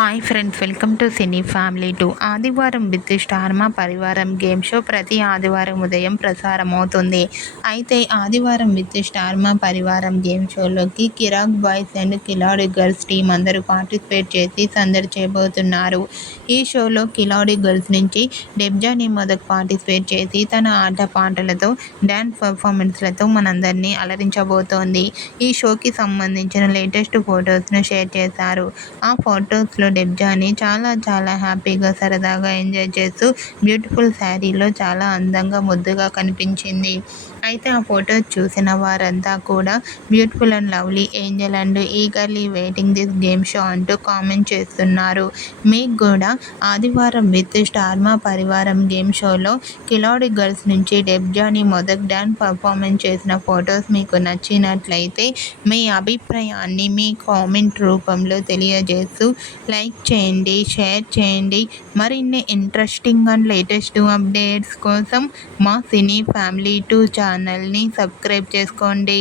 Hi friends, welcome to cine family 2. ఆదివారం with star మా పరివారం గేమ్ షో ప్రతి ఆదివారం ఉదయం ప్రసారమవుతుంది. అయితే ఆదివారం విత్ స్టార్ మా పరివారం గేమ్ షోలోకి కిరాక్ బాయ్స్ అండ్ కిలాడి గర్ల్స్ టీం అందరూ పార్టిసిపేట్ చేసి సందడి చేయబోతున్నారు. ఈ షోలో కిలాడి గర్ల్స్ నుంచి డెబ్జానీ మొదక్ పార్టిసిపేట్ చేసి తన ఆటపాటలతో డ్యాన్స్ పర్ఫార్మెన్స్లతో మనందరినీ అలరించబోతోంది. ఈ షోకి సంబంధించిన లేటెస్ట్ ఫొటోస్ను షేర్ చేశారు. ఆ ఫొటోస్లో డెబ్జానీ చాలా హ్యాపీగా సరదాగా ఎంజాయ్ చేస్తూ బ్యూటిఫుల్ శారీలో చాలా అందంగా ముద్దుగా కనిపించింది. అయితే ఆ ఫొటోస్ చూసిన వారంతా కూడా beautiful and lovely Angel and eagerly waiting this game show అంటూ కామెంట్ చేస్తున్నారు. మీకు కూడా ఆదివారం విత్ స్టార్ మా పరివారం గేమ్ షోలో కిలాడి గర్ల్స్ నుంచి డెబ్జానీ మొదక్ డాన్స్ పర్ఫార్మెన్స్ చేసిన ఫొటోస్ మీకు నచ్చినట్లయితే మీ అభిప్రాయాన్ని మీ కామెంట్ రూపంలో తెలియజేస్తూ లైక్ చేయండి, షేర్ చేయండి. మరిన్ని ఇంట్రెస్టింగ్ అండ్ లేటెస్ట్ అప్డేట్స్ కోసం మా సినీ ఫ్యామిలీ 2 ఛానల్ని సబ్స్క్రైబ్ చేసుకోండి.